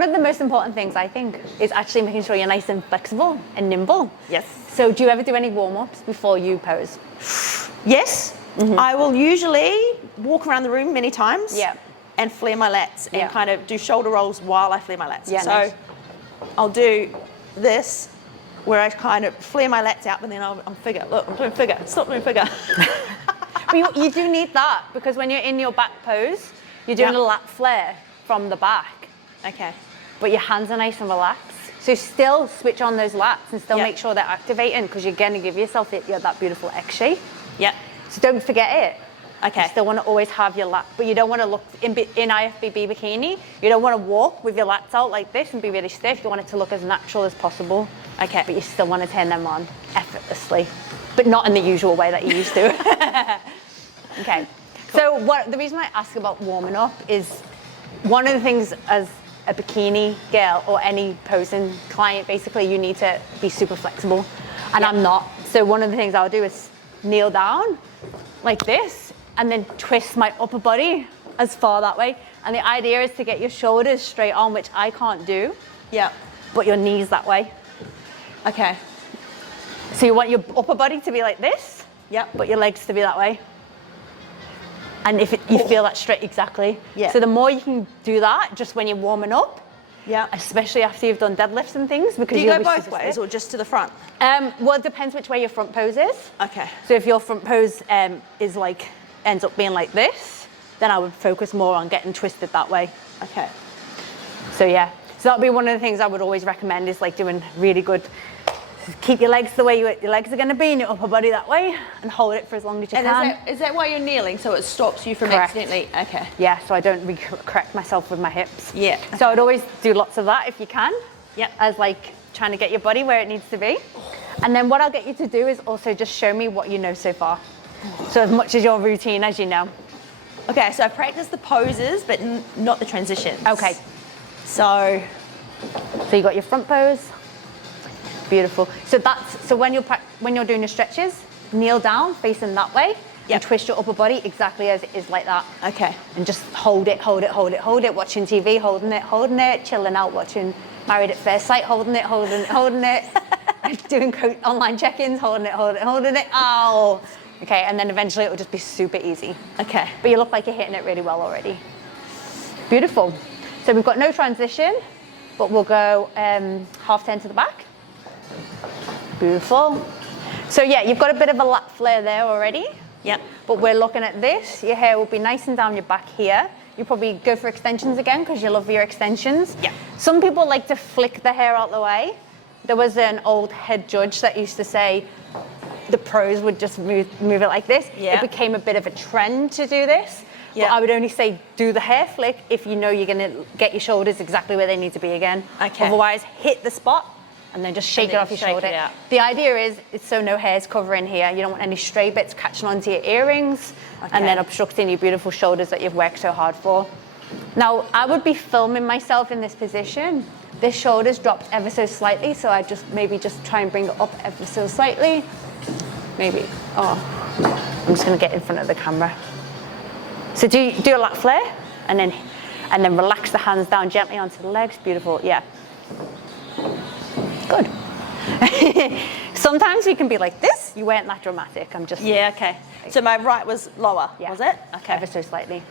one of the most important things, I think, is actually making sure you're nice and flexible and nimble. Yes. So do you ever do any warm-ups before you pose? Yes. I will usually walk around the room many times. Yeah. And flare my lats and kind of do shoulder rolls while I flare my lats. Yeah, so nice. I'll do this where I kind of flare my lats out, but then I'm figure. Look, I'm doing figure. Stop doing figure. But you do need that, because when you're in your back pose, you're doing a lat flare from the back. Okay. But your hands are nice and relaxed. So still switch on those lats and still make sure they're activating, because you're going to give yourself that beautiful X shape. Yeah. So don't forget it. Okay. You still want to always have your lat, but you don't want to look in IFBB bikini. You don't want to walk with your lats out like this and be really stiff. You want it to look as natural as possible. Okay. But you still want to turn them on effortlessly, but not in the usual way that you used to. Okay. Cool. So the reason I ask about warming up is one of the things as a bikini girl or any posing client, basically you need to be super flexible, and I'm not. So one of the things I'll do is kneel down like this, and then twist my upper body as far that way. And the idea is to get your shoulders straight on, which I can't do. Yeah. But your knees that way. Okay. So you want your upper body to be like this. Yeah. But your legs to be that way. And if you feel that straight, exactly. Yeah. So the more you can do that, just when you're warming up. Yeah. Especially after you've done deadlifts and things, because do you you'll go be both super ways stiff. or just to the front? Well, it depends which way your front pose is. Okay. So if your front pose is like, ends up being like this, then I would focus more on getting twisted that way. Okay. So yeah, so that'll be one of the things I would always recommend, is like doing really good, keep your legs the way your legs are going to be, and your upper body that way, and hold it for as long as you can. And is that why you're kneeling, so it stops you from Correct. accidentally? Okay. Yeah, so I don't correct myself with my hips. Yeah. So I'd always do lots of that if you can. Yep. As like trying to get your body where it needs to be. And then what I'll get you to do is also just show me what you know so far. So as much as your routine as you know. Okay, so I practice the poses, but not the transitions. Okay. So you got your front pose. Beautiful. So when you're doing your stretches, kneel down facing that way, and twist your upper body exactly as it is, like that. Okay. And just hold it, hold it, hold it, hold it, watching TV, holding it, chilling out, watching Married at First Sight, holding it, holding it, holding it, doing online check-ins, holding it, holding it, holding it. Ow. Okay, and then eventually it will just be super easy. Okay. But you look like you're hitting it really well already. Beautiful. So we've got no transition, but we'll go half turn to the back. Beautiful. So yeah, you've got a bit of a lat flare there already. Yep. But we're looking at this. Your hair will be nice and down your back here. You probably go for extensions again, because you love your extensions. Yeah. Some people like to flick the hair out the way. There was an old head judge that used to say the pros would just move it like this. Yeah. It became a bit of a trend to do this. Yeah. But I would only say do the hair flick if you know you're going to get your shoulders exactly where they need to be again. Okay. Otherwise, hit the spot and then just shake it off your shoulder. The idea is it's so no hair's covering here. You don't want any stray bits catching onto your earrings and then obstructing your beautiful shoulders that you've worked so hard for. Now, I would be filming myself in this position. This shoulder's dropped ever so slightly, so I maybe just try and bring it up ever so slightly. Maybe. Oh, I'm just going to get in front of the camera. So do a lat flare, and then relax the hands down gently onto the legs. Beautiful. Yeah. Good. Sometimes you can be like this. You weren't that dramatic. I'm just. Yeah. Okay. So my right was lower. Yeah. Was it? Okay. Ever so slightly.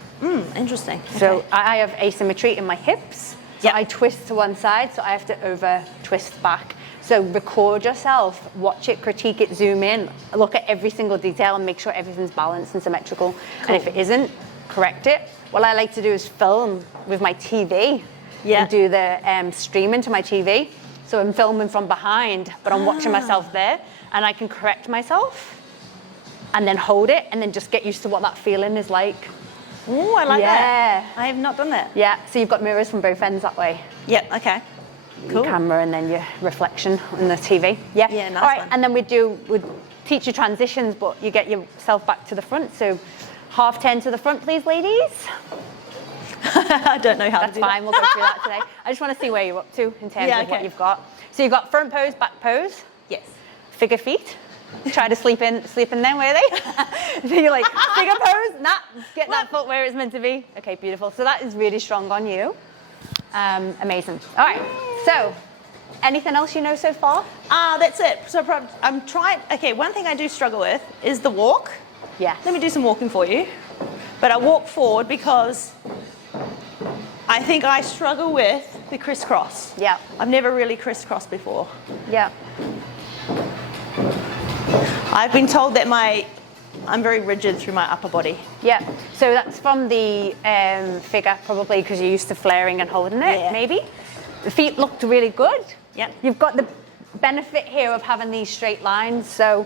Interesting. So okay. I have asymmetry in my hips. So I twist to one side, so I have to over twist back. So record yourself, watch it, critique it, zoom in, look at every single detail and make sure everything's balanced and symmetrical. Cool. And if it isn't, correct it. What I like to do is film with my TV and do the streaming to my TV. So I'm filming from behind, but I'm watching myself there, and I can correct myself and then hold it and then just get used to what that feeling is like. Oh, I like that. I have not done that. Yeah, so you've got mirrors from both ends that way. Yeah, okay. Cool. Your camera and then your reflection on the TV. Yeah. Yeah, nice. All right, one. and then we'd teach you transitions, but you get yourself back to the front. So half turn to the front, please, ladies. I don't know how to do that. That's fine, we'll go through that today. I just want to see where you're up to in terms of what you've got. So you've got front pose, back pose. Yes. Figure feet. Try to sleep in them, were they? So you're like, figure pose, nah, get that foot where it's meant to be. Okay, beautiful. So that is really strong on you. Amazing. All right, so anything else you know so far? That's it. So I'm trying, okay, one thing I do struggle with is the walk. Yeah. Let me do some walking for you. But I walk forward because I think I struggle with the crisscross. Yeah. I've never really crisscrossed before. Yeah. I've been told that I'm very rigid through my upper body. Yeah, so that's from the figure, probably because you're used to flaring and holding it, maybe. The feet looked really good. Yep. You've got the benefit here of having these straight lines. So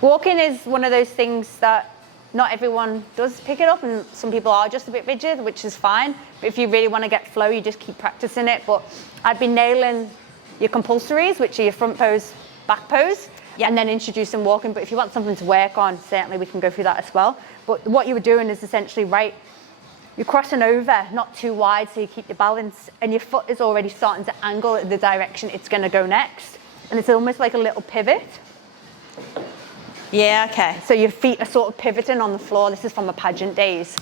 walking is one of those things that not everyone does pick it up, and some people are just a bit rigid, which is fine. But if you really want to get flow, you just keep practicing it. But I've been nailing your compulsories, which are your front pose, back pose, and then introducing walking. But if you want something to work on, certainly we can go through that as well. But what you were doing is essentially, you're crossing over, not too wide, so you keep your balance, and your foot is already starting to angle in the direction it's going to go next. And it's almost like a little pivot. Yeah, okay. So your feet are sort of pivoting on the floor. This is from the pageant days.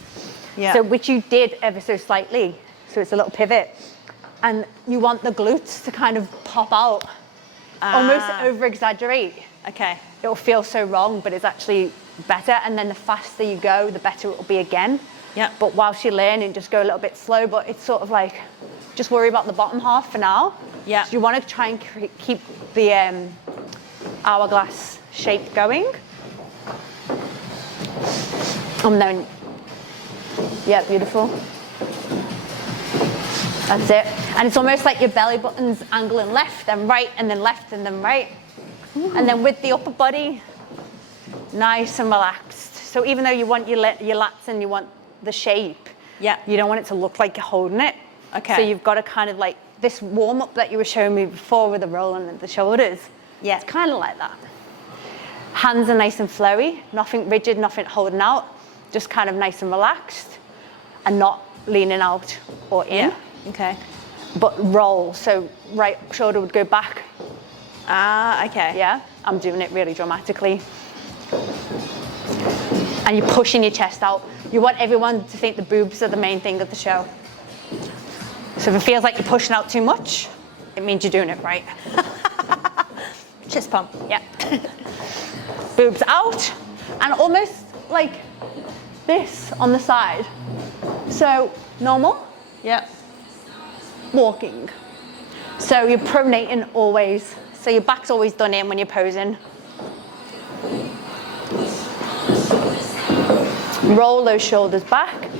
Yeah. So which you did ever so slightly. So it's a little pivot. And you want the glutes to kind of pop out, almost over-exaggerate. Okay. It'll feel so wrong, but it's actually better. And then the faster you go, the better it'll be again. Yeah. But whilst you're learning, just go a little bit slow. But it's sort of like, just worry about the bottom half for now. Yeah. So you want to try and keep the hourglass shape going. And then, yeah, beautiful. That's it. And it's almost like your belly button's angling left and right, and then left and then right. Ooh. And then with the upper body, nice and relaxed. So even though you want your lats and you want the shape, you don't want it to look like you're holding it. Okay. So you've got to kind of like, this warm up that you were showing me before with the rolling of the shoulders. Yeah. It's kind of like that. Hands are nice and flowy, nothing rigid, nothing holding out, just kind of nice and relaxed and not leaning out or in. Yeah. Okay. But roll, so right shoulder would go back. Okay. Yeah, I'm doing it really dramatically. And you're pushing your chest out. You want everyone to think the boobs are the main thing of the show. So if it feels like you're pushing out too much, it means you're doing it right. Chest pump. Yeah. Boobs out, and almost like this on the side. So normal. Yeah. Walking. So you're pronating always. So your back's always done in when you're posing. Roll those shoulders back.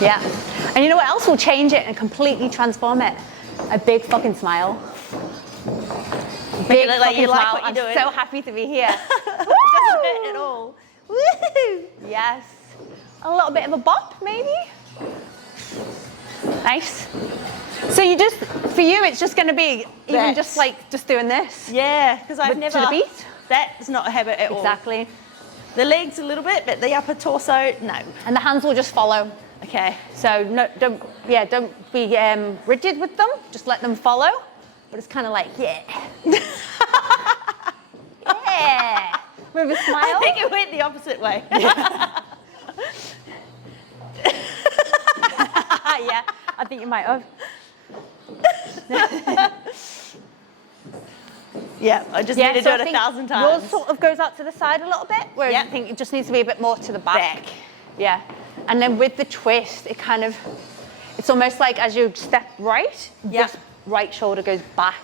Yeah. And you know what else will change it and completely transform it? A big fucking smile. Make it look like you like what you're doing. I'm so happy to be here. It doesn't hurt at all. Woo! Yes. A little bit of a bop, maybe. Nice. So for you, it's just going to be even just doing this. Yeah, because I've never. To the beat. That's not a habit at all. Exactly. The legs a little bit, but the upper torso, no. And the hands will just follow. Okay. So don't be rigid with them. Just let them follow. But it's kind of like, yeah. Yeah. With a smile. I think it went the opposite way. Yeah, I think you might have. Yeah, I just need to do it 1,000 times. Yours sort of goes out to the side a little bit, whereas I think it just needs to be a bit more to the back. Yeah. And then with the twist, it's almost like as you step right, this right shoulder goes back.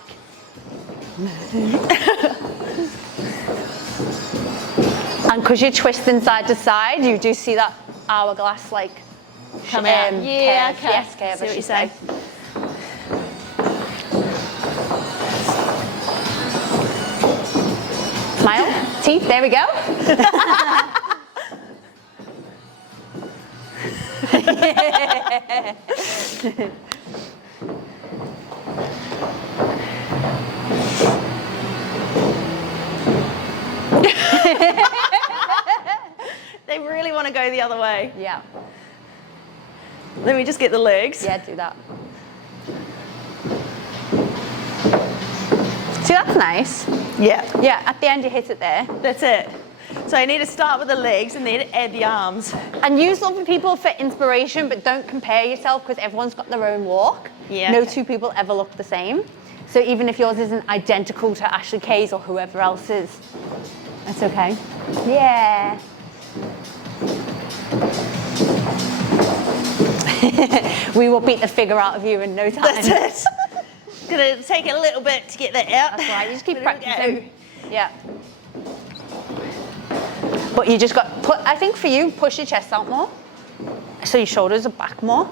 And because you're twisting side to side, you do see that hourglass like come out. Yeah, curve. Yes, curve. See what you're saying. Smile, teeth, there we go. They really want to go the other way. Yeah. Let me just get the legs. Yeah, do that. See, that's nice. Yeah. Yeah, at the end you hit it there. That's it. So I need to start with the legs and then add the arms. And use other people for inspiration, but don't compare yourself because everyone's got their own walk. Yeah. No two people ever look the same. So even if yours isn't identical to Ashley K's or whoever else's, that's okay. Yeah. We will beat the figure out of you in no time. That's it. It's gonna take a little bit to get that out. That's right, you just keep practicing. Yeah. But you just got, I think for you, push your chest out more. So your shoulders are back more.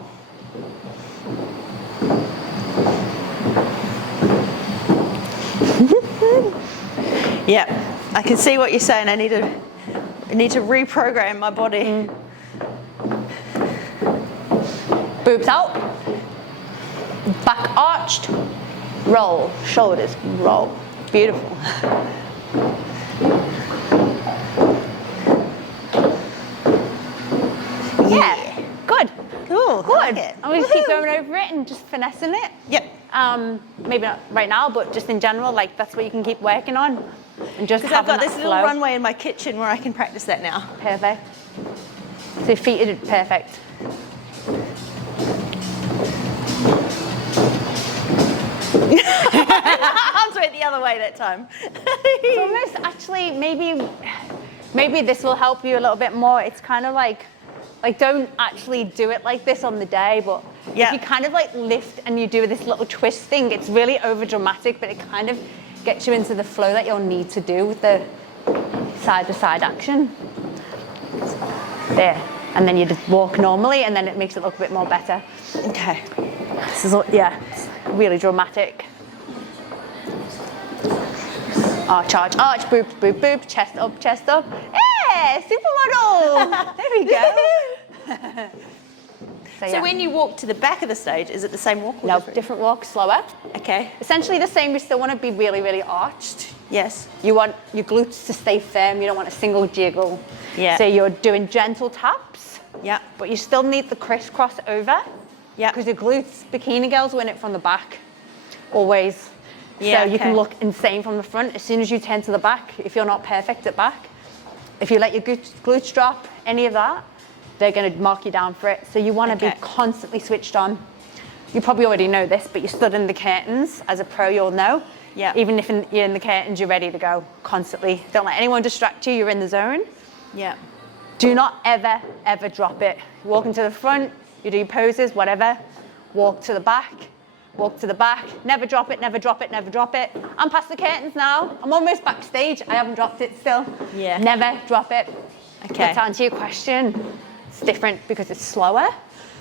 Yeah, I can see what you're saying. I need to reprogram my body. Boobs out. Back arched. Roll. Shoulders. Roll. Beautiful. Yeah. Good. Cool. Good. I like it. And we just keep going over it and just finessing it. Yep. Maybe not right now, but just in general, like that's what you can keep working on. And just Because I've got having this that little flow. runway in my kitchen where I can practice that now. Perfect. So your feet are perfect. Arms went the other way that time. It's almost actually maybe this will help you a little bit more. It's kind of like don't actually do it like this on the day, but Yeah. if you kind of like lift and you do this little twist thing, it's really over dramatic, but it kind of gets you into the flow that you'll need to do with the side to side action. There. And then you just walk normally and then it makes it look a bit more better. Okay. This is, yeah, it's really dramatic. Arch, arch, arch, boop, boop, boop, chest up, chest up. Yeah, supermodel. There we go. So yeah. when you walk to the back of the stage, is it the same walk or No, different? different walk, slower. Okay. Essentially the same, we still want to be really, really arched. Yes. You want your glutes to stay firm, you don't want a single jiggle. Yeah. So you're doing gentle taps, Yeah. but you still need the crisscross over. Yeah. Because your glutes, bikini girls win it from the back, always. Yeah, So you can okay. look insane from the front. As soon as you turn to the back, if you're not perfect at back, if you let your glutes drop, any of that, they're going to mark you down for it. So you want to Okay. be constantly switched on. You probably already know this, but you stood in the curtains. As a pro, you'll know. Yeah. Even if you're in the curtains, you're ready to go constantly. Don't let anyone distract you. You're in the zone. Yeah. Do not ever, ever drop it. You walk into the front, you do your poses, whatever. Walk to the back, walk to the back. Never drop it, never drop it, never drop it. I'm past the curtains now. I'm almost backstage. I haven't dropped it still. Yeah. Never drop it. Okay. To answer your question, it's different because it's slower,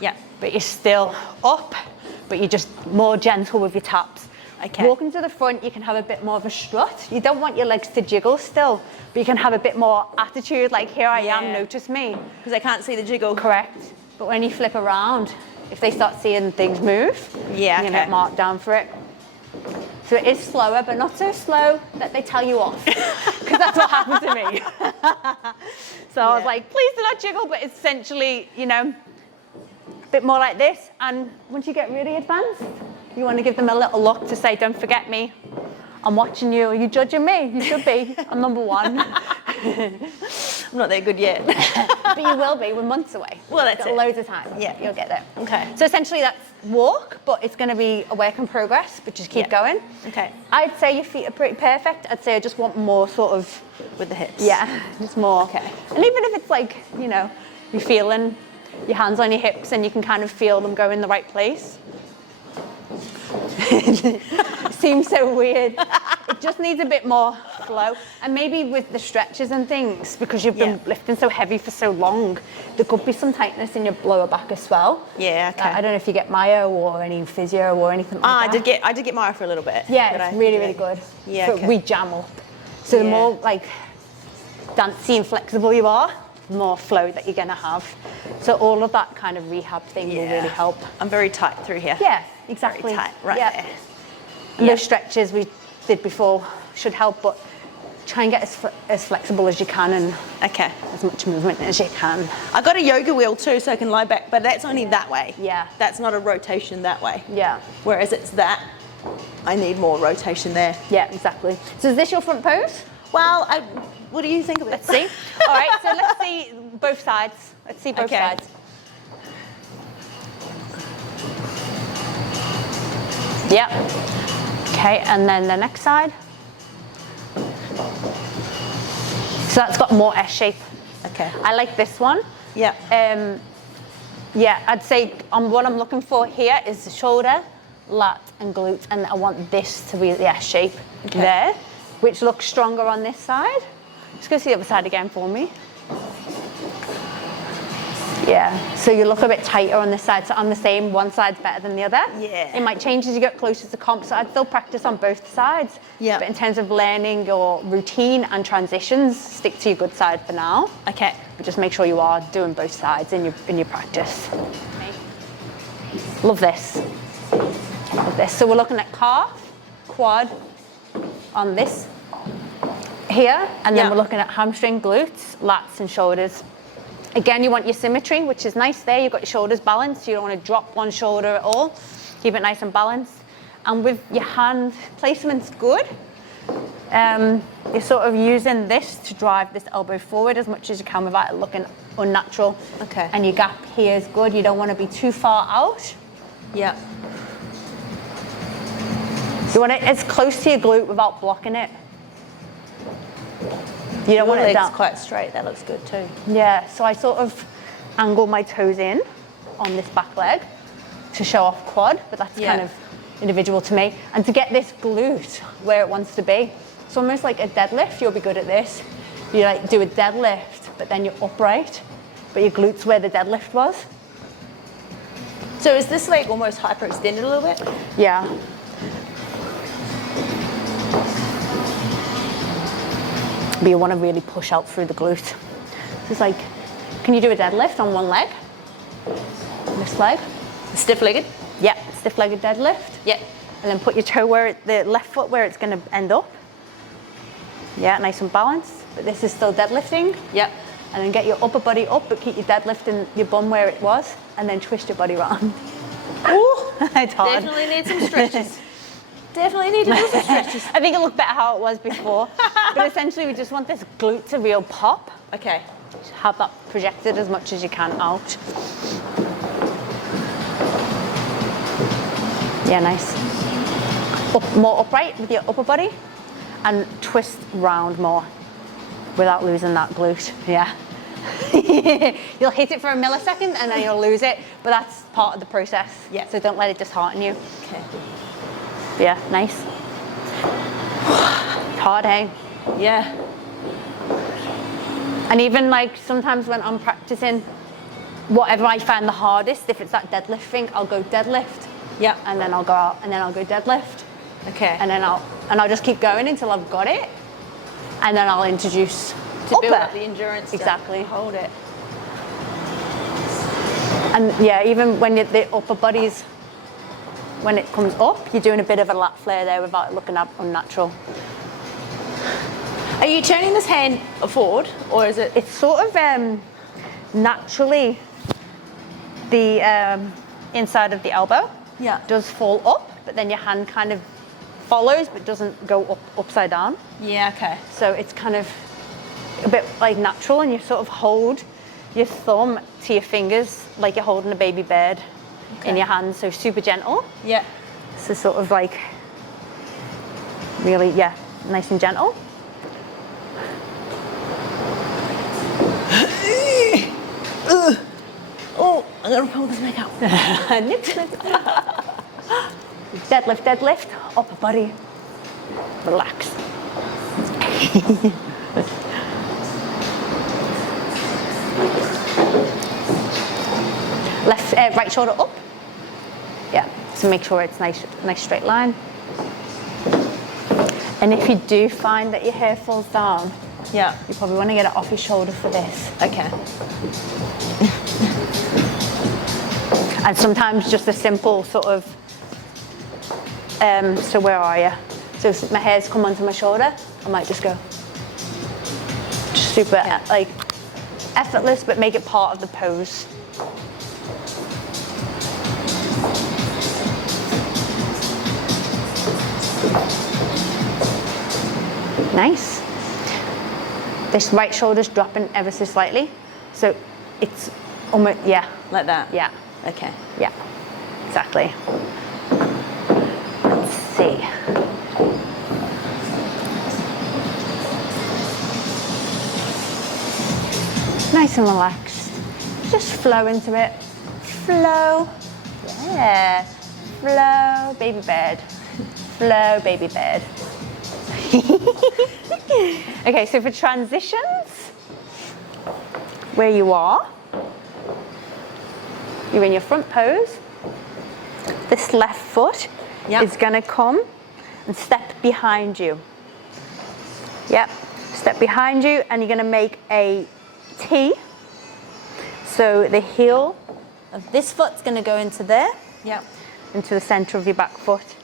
Yeah. but you're still up, but you're just more gentle with your taps. Okay. Walking to the front, you can have a bit more of a strut. You don't want your legs to jiggle still, but you can have a bit more attitude, like here I am, Yeah. notice me. Because I can't see the jiggle. Correct. But when you flip around, if they start seeing things move, Yeah, you're okay. gonna get marked down for it. So it is slower, but not so slow that they tell you off, because that's what happened to me. So I was Yeah. like, please do not jiggle, but essentially, you know, a bit more like this. And once you get really advanced, you want to give them a little look to say, don't forget me. I'm watching you. Are you judging me? You should be. I'm number one. I'm not that good yet. But you will be. We're months away. Well, that's Got it. loads of time. Yeah. You'll get there. Okay. So essentially that's walk, but it's going to be a work in progress, but just keep Yeah. going. Okay. I'd say your feet are pretty perfect. I'd say I just want more sort of, With the hips. yeah, just more. Okay. And even if it's like, you know, you're feeling your hands on your hips and you can kind of feel them go in the right place. It seems so weird. It just needs a bit more flow. And maybe with the stretches and things, because you've been Yeah. lifting so heavy for so long, there could be some tightness in your lower back as well. Yeah, okay. I don't know if you get myo or any physio or anything like that. I did get Maya for a little bit. Yeah, but it's I- really, really good. Yeah, So okay. we jam up. So the Yeah. more like dancey and flexible you are, the more flow that you're gonna have. So all of that kind of rehab thing will really help. I'm very tight through here. Yeah, exactly. Very tight, right Yeah. there. And Yeah. those stretches we did before should help, but try and get as flexible as you can and Okay. as much movement as you can. I got a yoga wheel too, so I can lie back, but that's only that way. Yeah. That's not a rotation that way. Yeah, Whereas it's that, I need more rotation there. yeah, exactly. So is this your front pose? Well, What do you think of it? Let's see. All right, so let's see both sides. Let's see both sides. Yep. Okay, and then the next side. So that's got more S shape. Okay. I like this one. Yeah. Yeah, I'd say what I'm looking for here is the shoulder, lat, and glute, and I want this to be the S shape there, which looks stronger on this side. Just go see the other side again for me. Yeah, so you look a bit tighter on this side, so I'm the same, one side's better than the other. Yeah. It might change as you get closer to comp, so I'd still practice on both sides. Yeah. But in terms of learning your routine and transitions, stick to your good side for now. Okay. But just make sure you are doing both sides in your practice. Love this. Love this. So we're looking at calf, quad on this here, and then we're looking at hamstring, glutes, lats, and shoulders. Again, you want your symmetry, which is nice there. You've got your shoulders balanced. You don't want to drop one shoulder at all. Keep it nice and balanced. And with your hand placement's good. You're sort of using this to drive this elbow forward as much as you can without it looking unnatural. Okay. And your gap here is good. You don't want to be too far out. Yeah. You want it as close to your glute without blocking it. You don't want it down. Quite straight. That looks good too. Yeah, so I sort of angle my toes in on this back leg to show off quad, but that's kind of individual to me. And to get this glute where it wants to be, it's almost like a deadlift. You'll be good at this. You like do a deadlift, but then you're upright, but your glute's where the deadlift was. So is this leg almost hyperextended a little bit? Yeah. But you want to really push out through the glute. So it's like, can you do a deadlift on one leg? This leg? Stiff-legged? Yeah, stiff-legged deadlift. Yeah. And then put your toe the left foot where it's going to end up. Yeah, nice and balanced. But this is still deadlifting. Yeah. And then get your upper body up, but keep your deadlift in your bum where it was, and then twist your body around. Ooh, it's hard. definitely need some stretches. Definitely need to do some stretches. I think it looked better how it was before. But essentially, we just want this glute to real pop. Okay. Just have that projected as much as you can out. Yeah, nice. More upright with your upper body, and twist round more without losing that glute. Yeah. You'll hit it for a millisecond and then you'll lose it, but that's part of the process. Yeah. So don't let it dishearten you. Okay. Yeah, nice. It's hard, hey? Yeah. And even like sometimes when I'm practicing, whatever I find the hardest, if it's that deadlift thing, I'll go deadlift. Yeah. And then I'll go out, and then I'll go deadlift. Okay. And then I'll just keep going until I've got it, and then I'll introduce to build upper. up the endurance. Exactly. To hold it. And yeah, even when the upper body's, when it comes up, you're doing a bit of a lat flare there without it looking unnatural. Are you turning this hand forward, or is it? It's sort of naturally the inside of the elbow does fall up, but then your hand kind of follows but doesn't go upside down. Yeah, okay. So it's kind of a bit like natural, and you sort of hold your thumb to your fingers like you're holding a baby bird in your hand, so super gentle. Yeah. So sort of like really, yeah, nice and gentle. Oh, I'm gonna pull this back up. Deadlift, deadlift, upper body, relax. Right shoulder up. Yeah, so make sure it's nice straight line. And if you do find that your hair falls down, you probably want to get it off your shoulder for this. Okay. And sometimes just a simple sort of, so where are you? So if my hair's come onto my shoulder, I might just go super, like, effortless, but make it part of the pose. Nice. This right shoulder's dropping ever so slightly. So it's almost, yeah. Like that? Yeah. Okay. Yeah, exactly. Let's see. Nice and relaxed. Just flow into it. Flow. Yeah. Flow, baby bird. Flow, baby bird. Okay, so for transitions, where you are, you're in your front pose. This left foot is gonna come and step behind you. Yep, step behind you, and you're gonna make a T. So the heel of this foot's gonna go into there. Yep. Into the center of your back foot.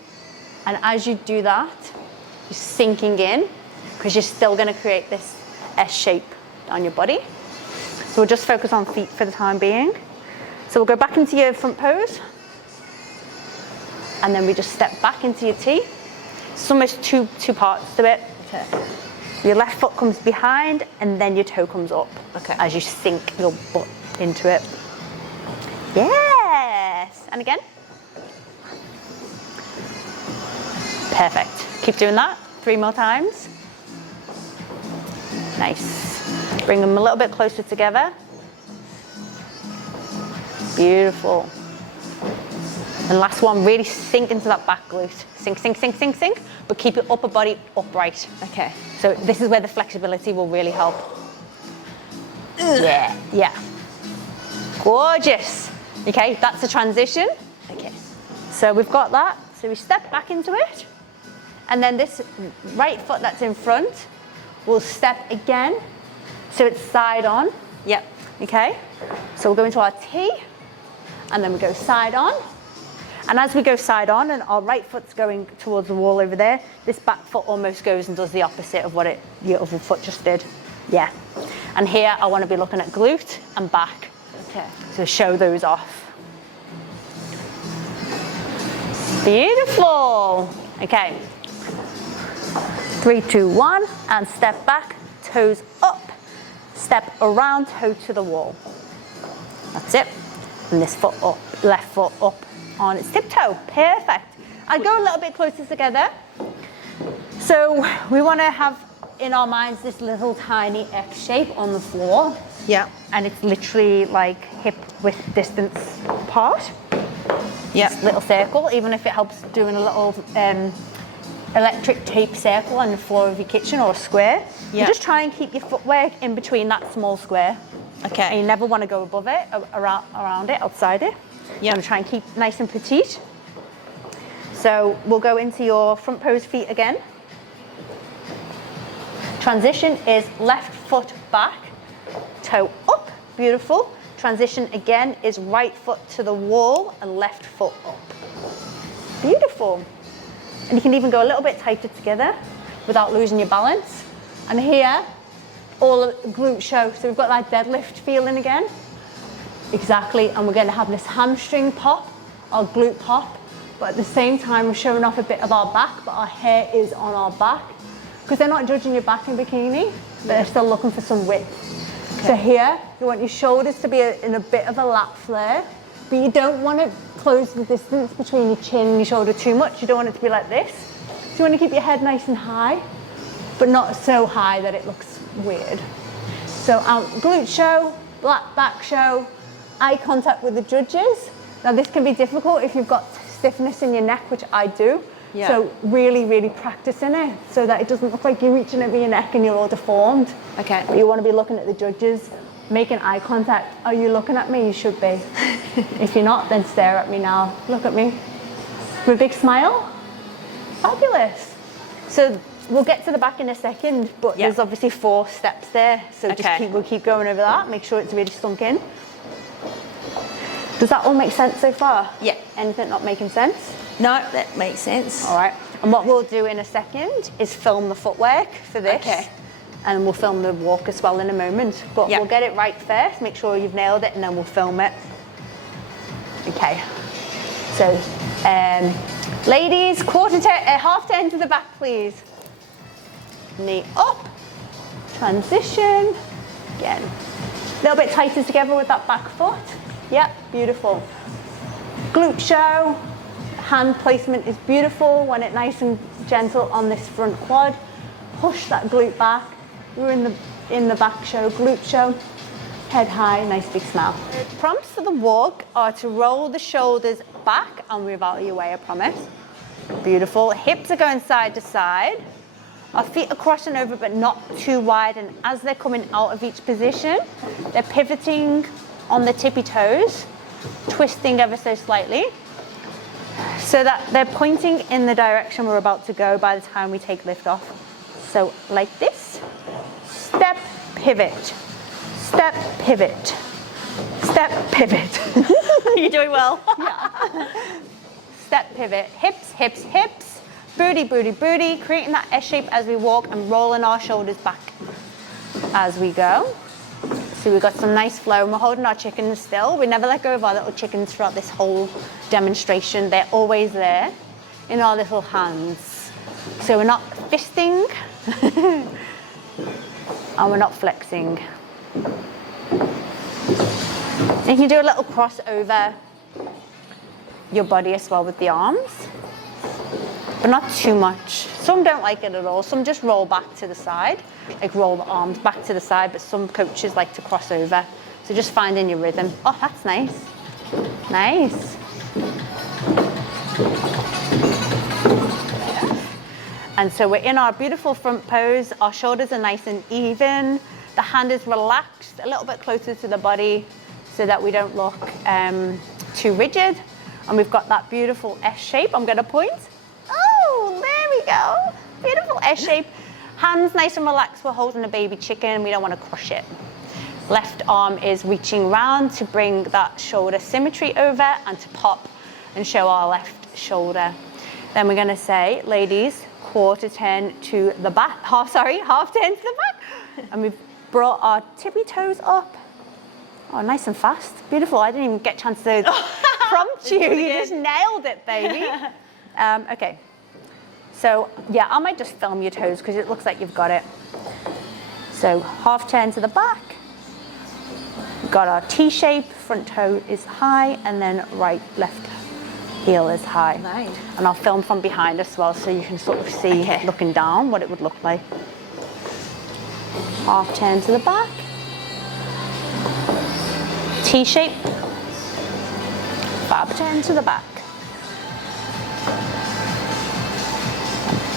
And as you do that, you're sinking in, because you're still gonna create this S shape on your body. So we'll just focus on feet for the time being. So we'll go back into your front pose. And then we just step back into your T. It's almost two parts to it. Okay. Your left foot comes behind, and then your toe comes up. Okay. As you sink your butt into it. Yes. And again. Perfect. Keep doing that 3 more times. Nice. Bring them a little bit closer together. Beautiful. And last one, really sink into that back glute. Sink, sink, sink, sink, sink, but keep your upper body upright. Okay. So this is where the flexibility will really help. Yeah, yeah. Gorgeous. Okay, that's the transition. Okay. So we've got that. So we step back into it. And then this right foot that's in front will step again. So it's side on. Yep. Okay. So we'll go into our T, and then we go side on. And as we go side on and our right foot's going towards the wall over there, this back foot almost goes and does the opposite of what your other foot just did. Yeah. And here I want to be looking at glute and back. Okay. So show those off. Beautiful. Okay. 3, 2, 1, and step back, toes up, step around, toe to the wall. That's it. And this foot up, left foot up on its tiptoe. Perfect. I'll go a little bit closer together. So we want to have in our minds this little tiny X shape on the floor. Yeah. And it's literally like hip width distance apart. Yeah. This little circle, even if it helps doing a little electric tape circle on the floor of your kitchen or a square. Yeah. You just try and keep your footwork in between that small square. Okay. And you never want to go above it, around it, outside it. Yeah. And try and keep nice and petite. So we'll go into your front pose feet again. Transition is left foot back, toe up, beautiful. Transition again is right foot to the wall and left foot up. Beautiful. And you can even go a little bit tighter together without losing your balance. And here, all the glute show. So we've got that deadlift feeling again. Exactly, and we're gonna have this hamstring pop, our glute pop, but at the same time we're showing off a bit of our back, but our hair is on our back. Because they're not judging your back in bikini, but they're still looking for some width. Okay. So here, you want your shoulders to be in a bit of a lap flare, but you don't want to close the distance between your chin and your shoulder too much. You don't want it to be like this. So you want to keep your head nice and high, but not so high that it looks weird. So glute show, back show, eye contact with the judges. Now this can be difficult if you've got stiffness in your neck, which I do. Yeah. So really, really practicing it so that it doesn't look like you're reaching over your neck and you're all deformed. Okay. But you want to be looking at the judges, making eye contact. Are you looking at me? You should be. If you're not, then stare at me now. Look at me. With a big smile. Fabulous. So we'll get to the back in a second, but there's obviously 4 steps there. So we'll keep going over that. Make sure it's really sunk in. Does that all make sense so far? Yeah. Anything not making sense? No, that makes sense. All right. And what we'll do in a second is film the footwork for this. Okay. And we'll film the walk as well in a moment. But we'll get it right first, make sure you've nailed it, and then we'll film it. Okay. So, ladies, half turn to the back, please. Knee up, Transition. Again. A little bit tighter together with that back foot. Yep, beautiful. Glute show. Hand placement is beautiful when it's nice and gentle on this front quad. Push that glute back. We're in the back show, glute show. Head high, nice big smile. Prompts for the walk are to roll the shoulders back and move out of your way, I promise. Beautiful. Hips are going side to side. Our feet are crossing over but not too wide, and as they're coming out of each position, they're pivoting on the tippy toes, twisting ever so slightly, so that they're pointing in the direction we're about to go by the time we take lift off. So like this, step, pivot, step, pivot, step, pivot. You're doing well. Yeah. Step, pivot, hips, hips, hips, booty, booty, booty, creating that S shape as we walk and rolling our shoulders back as we go. So we've got some nice flow, and we're holding our chickens still. We never let go of our little chickens throughout this whole demonstration. They're always there in our little hands. So we're not fisting and we're not flexing. You can do a little crossover your body as well with the arms, but not too much. Some don't like it at all. Some just roll back to the side, like roll the arms back to the side, but some coaches like to cross over. So just finding your rhythm. Oh, that's nice. Nice. And so we're in our beautiful front pose. Our shoulders are nice and even. The hand is relaxed, a little bit closer to the body so that we don't look too rigid. And we've got that beautiful S shape. I'm gonna point. Oh, there we go. Beautiful S shape. Hands nice and relaxed. We're holding a baby chicken. We don't want to crush it. Left arm is reaching round to bring that shoulder symmetry over and to pop and show our left shoulder. Then we're going to say, ladies, quarter turn to the back. Half turn to the back. And we've brought our tippy toes up. Oh, nice and fast. Beautiful. I didn't even get a chance to prompt you. You just nailed it, baby. Okay. So, yeah, I might just film your toes because it looks like you've got it. So, half turn to the back. Got our T shape, front toe is high, and then right, left heel is high. Nice. And I'll film from behind as well so you can sort of see, looking down, what it would look like. Half turn to the back. T shape. Fab turn to the back.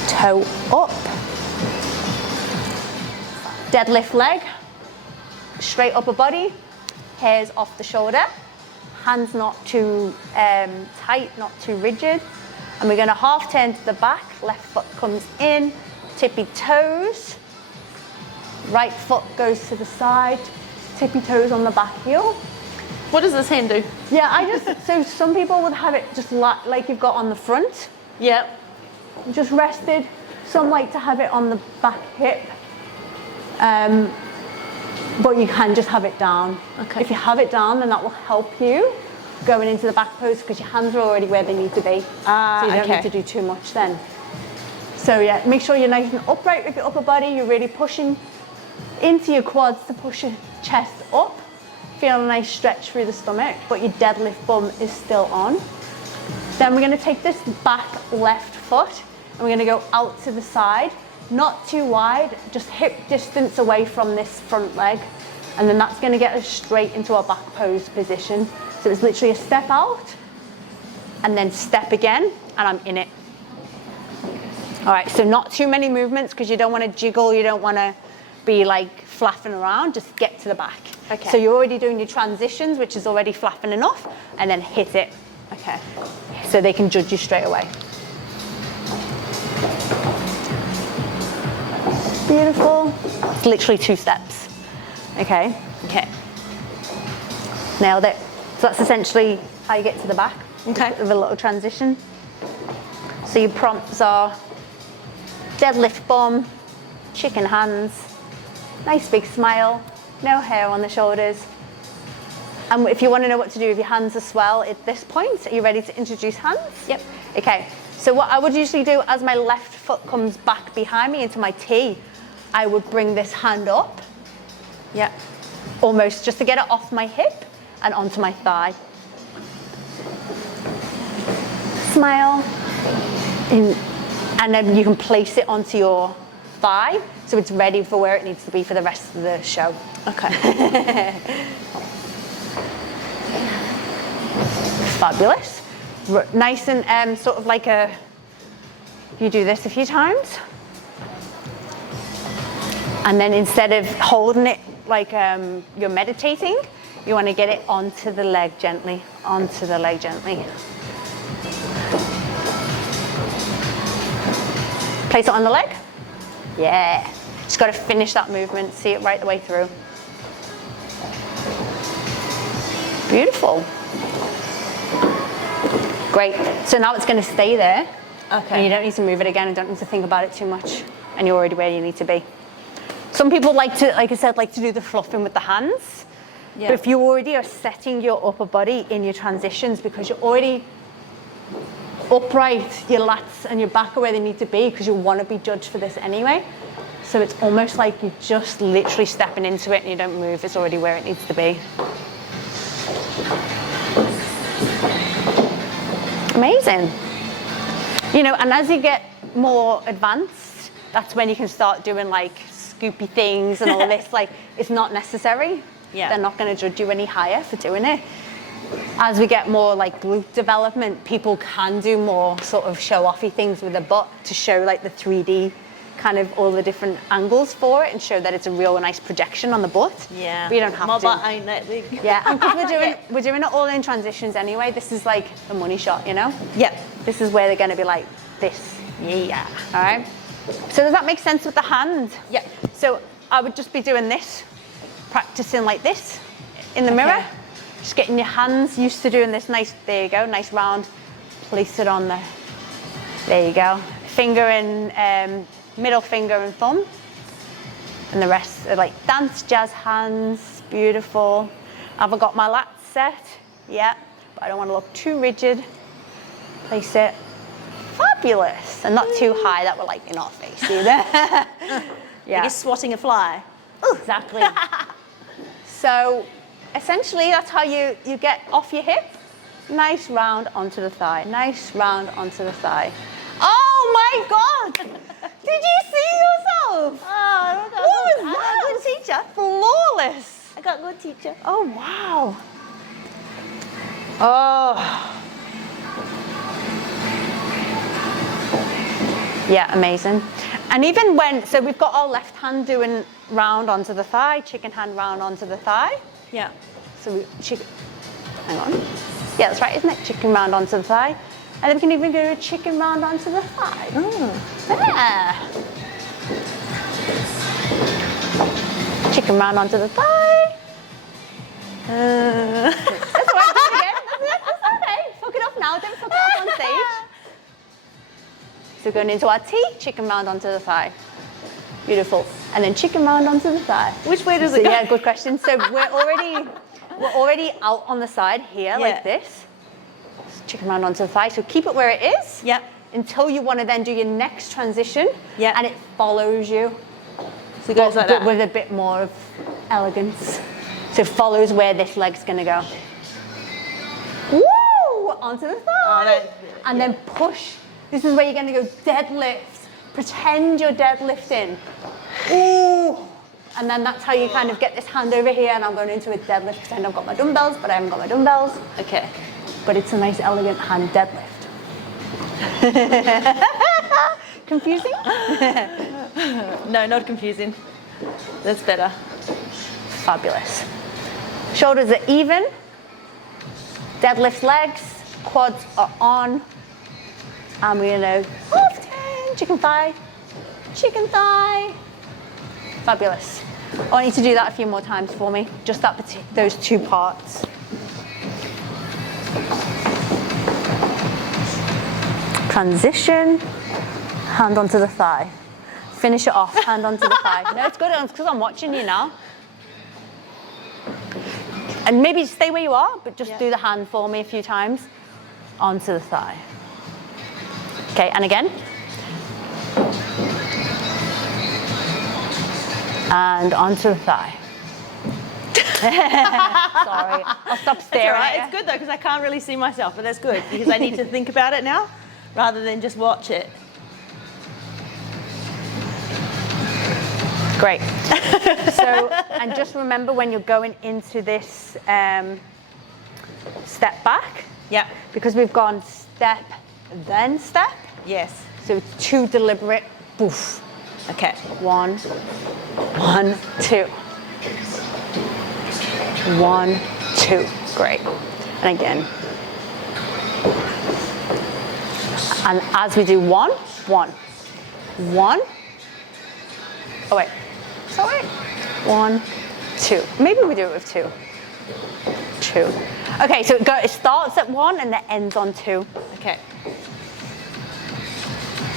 Toe up. Deadlift leg. Straight upper body. Hairs off the shoulder. Hands not too tight, not too rigid. And we're going to half turn to the back. Left foot comes in. Tippy toes. Right foot goes to the side. Tippy toes on the back heel. What does this hand do? Yeah, so some people would have it just like you've got on the front. Yep. Just rested. Some like to have it on the back hip. But you can just have it down. Okay. If you have it down, then that will help you going into the back pose because your hands are already where they need to be. So you don't need to do too much then. So yeah, make sure you're nice and upright with your upper body. You're really pushing into your quads to push your chest up. Feel a nice stretch through the stomach, but your deadlift bum is still on. Then we're going to take this back left foot and we're going to go out to the side. Not too wide, just hip distance away from this front leg. And then that's going to get us straight into our back pose position. So it's literally a step out and then step again, and I'm in it. All right, so not too many movements because you don't want to jiggle, you don't want to be like flapping around, just get to the back. Okay. So you're already doing your transitions, which is already flapping enough, and then hit it. Okay. So they can judge you straight away. Beautiful. It's literally 2 steps. Okay. Okay. Nailed it. So that's essentially how you get to the back. Okay. With a little transition. So your prompts are deadlift bum, chicken hands, nice big smile, no hair on the shoulders. And if you want to know what to do with your hands as well at this point, are you ready to introduce hands? Yep. Okay. So what I would usually do as my left foot comes back behind me into my T, I would bring this hand up, Yeah. almost just to get it off my hip and onto my thigh. Smile. And then you can place it onto your thigh so it's ready for where it needs to be for the rest of the show. Okay. Fabulous. Nice and sort of like a, you do this a few times. And then instead of holding it like you're meditating, you want to get it onto the leg gently, onto the leg gently. Place it on the leg. Yeah. Just got to finish that movement, see it right the way through. Beautiful. Great. So now it's going to stay there. Okay. And you don't need to move it again and don't need to think about it too much. And you're already where you need to be. Some people like to, like I said, like to do the fluffing with the hands. Yeah. But if you already are setting your upper body in your transitions because you're already upright, your lats and your back are where they need to be because you want to be judged for this anyway. So it's almost like you're just literally stepping into it and you don't move. It's already where it needs to be. Amazing. You know, and as you get more advanced, that's when you can start doing like scoopy things and all this. Like, it's not necessary. Yeah. They're not going to judge you any higher for doing it. As we get more like glute development, people can do more sort of show-offy things with the butt to show like the 3D kind of all the different angles for it and show that it's a real nice projection on the butt. Yeah. But you don't have My to. butt ain't that big. Yeah, and because we're doing it all in transitions anyway, this is like a money shot, you know? Yep. This is where they're going to be like this. Yeah. All right. So does that make sense with the hand? Yep. So I would just be doing this, practicing like this in the mirror. Just getting your hands used to doing this nice, there you go, nice round. Place it on there you go. Finger and middle finger and thumb. And the rest are like dance jazz hands, beautiful. Have I got my lats set? Yeah, but I don't want to look too rigid. Place it. Fabulous. And not too high that will like in our face either. Yeah. You're swatting a fly. Exactly. So essentially that's how you get off your hip. Nice round onto the thigh. Nice round onto the thigh. Oh my God! Did you see yourself? Oh, What was I got that? a good teacher. Flawless. I got a good teacher. Oh wow. Oh. Yeah, amazing. And even when, so we've got our left hand doing round onto the thigh, chicken hand round onto the thigh. Yeah. So we, hang on. Yeah, that's right, isn't it? Chicken round onto the thigh. And then we can even do a chicken round onto the thigh. Yeah. Chicken round onto the thigh. That's all right, do it again. That's okay. Fuck it up now, don't fuck it up on stage. So going into our T, chicken round onto the thigh. Beautiful. And then chicken round onto the thigh. Which way does it go? Yeah, good question. So we're already out on the side here like this. Chicken round onto the thigh. So keep it where it is. Yep. Until you want to then do your next transition. Yep. And it follows you. So it goes like that. With a bit more of elegance. So it follows where this leg's going to go. Woo! Onto the thigh. And then push. This is where you're going to go deadlift. Pretend you're deadlifting. Ooh. And then that's how you kind of get this hand over here, and I'm going into a deadlift. Pretend I've got my dumbbells, but I haven't got my dumbbells. Okay. But it's a nice, elegant hand deadlift. Confusing? No, not confusing. That's better. Fabulous. Shoulders are even. Deadlift legs. Quads are on. And we're going to half turn, chicken thigh, chicken thigh. Fabulous. I want you to do that a few more times for me. Just those two parts. Transition, hand onto the thigh. Finish it off, hand onto the thigh. No, it's good, it's because I'm watching you now. And maybe stay where you are, but just do the hand for me a few times. Onto the thigh. Okay, and again. and onto the thigh. Sorry, I'll stop staring. Right. It's good though because I can't really see myself, but that's good because I need to think about it now rather than just watch it. Great. So, and just remember when you're going into this step back. Yeah. Because we've gone step, then step. Yes. So it's 2 deliberate boof. Okay. 1, 1, 2. 1, 2. Great. And again. And as we do 1, 1, 1. Oh wait. Sorry. 1, 2. Maybe we do it with 2. 2. Okay, so it starts at 1 and it ends on 2. Okay.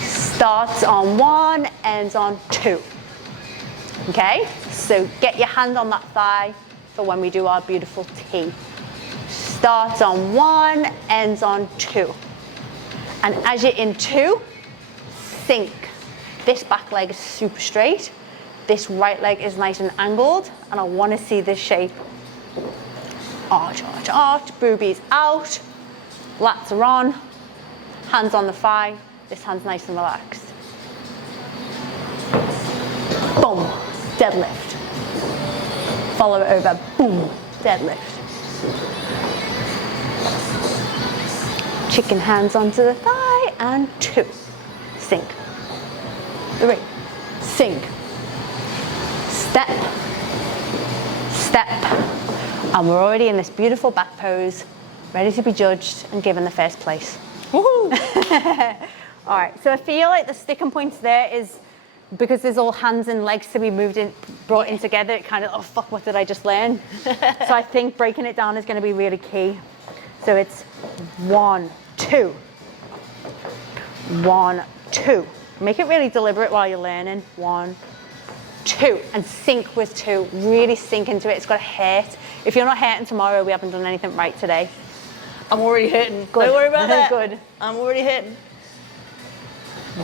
Starts on 1, ends on 2. Okay, so get your hand on that thigh for when we do our beautiful T. Starts on 1, ends on 2. And as you're in 2, sink. This back leg is super straight. This right leg is nice and angled. And I want to see this shape. Arch, arch, arch, boobies out. Lats are on. Hands on the thigh. This hand's nice and relaxed. Boom, deadlift. Follow it over, boom, deadlift. Chicken hands onto the thigh and 2. Sink. 3. Sink. Step. Step. And we're already in this beautiful back pose, ready to be judged and given the first place. Woohoo! All right, so I feel like the sticking points there is because there's all hands and legs to be brought in together. It kind of, oh fuck, what did I just learn? So I think breaking it down is going to be really key. So it's 1, 2, 1, 2. Make it really deliberate while you're learning. 1, 2, and sink with 2. Really sink into it. It's got to hurt. If you're not hurting tomorrow, we haven't done anything right today. I'm already hurting. Good. Don't worry about that. Good. I'm already hurting.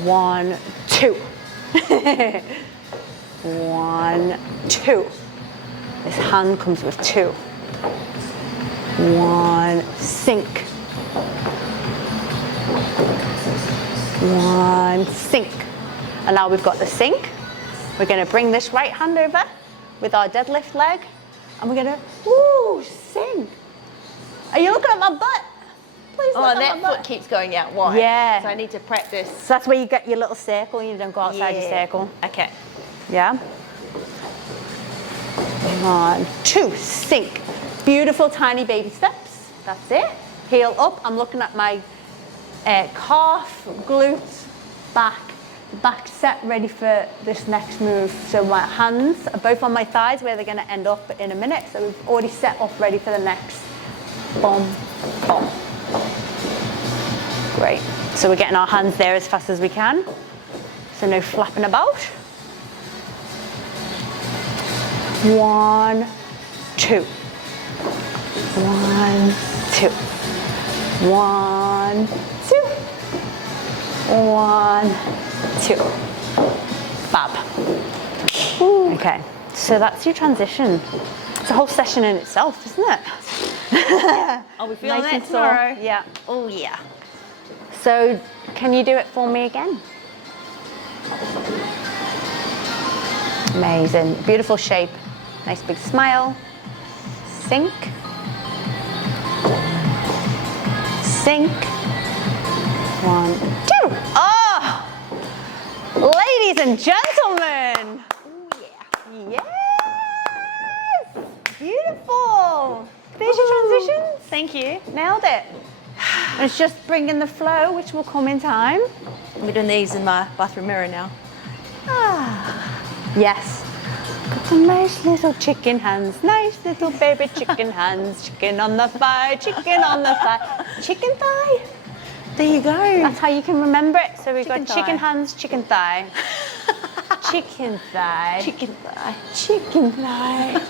1, 2. 1, 2. This hand comes with 2. 1, sink. 1, sink. And now we've got the sink. We're going to bring this right hand over with our deadlift leg. And we're going to, woo, sink. Are you looking at my butt? Please look at that my butt. foot keeps going out wide. Yeah. So I need to practice. So that's where you get your little circle. You don't go outside your circle. Okay. Yeah. 1, 2, sink. Beautiful tiny baby steps. That's it. Heel up. I'm looking at my calf, glute, back. Back set, ready for this next move. So my hands are both on my thighs where they're going to end up in a minute. So we've already set off ready for the next. Boom, boom. Great. So we're getting our hands there as fast as we can. So no flapping about. 1, 2. 1, 2. 1, 2. 1, 2. Fab. Okay, so that's your transition. It's a whole session in itself, isn't it? I'll be feeling Nice that and sore. tomorrow. Yeah. Oh yeah. So, can you do it for me again? Amazing. Beautiful shape. Nice big smile. Sink. Sink. 1, 2. Oh! Ladies and gentlemen. Oh yeah. Yes! Beautiful. There's your transitions. Thank you. Nailed it. And it's just bringing the flow, which will come in time. I'm doing these in my bathroom mirror now. Yes. Got some nice little chicken hands. Nice little baby chicken hands. Chicken on the thigh, chicken on the thigh. Chicken thigh. There you go. That's how you can remember it. So we've got chicken thigh. hands, chicken thigh. Chicken thigh. Chicken thigh. Chicken thigh.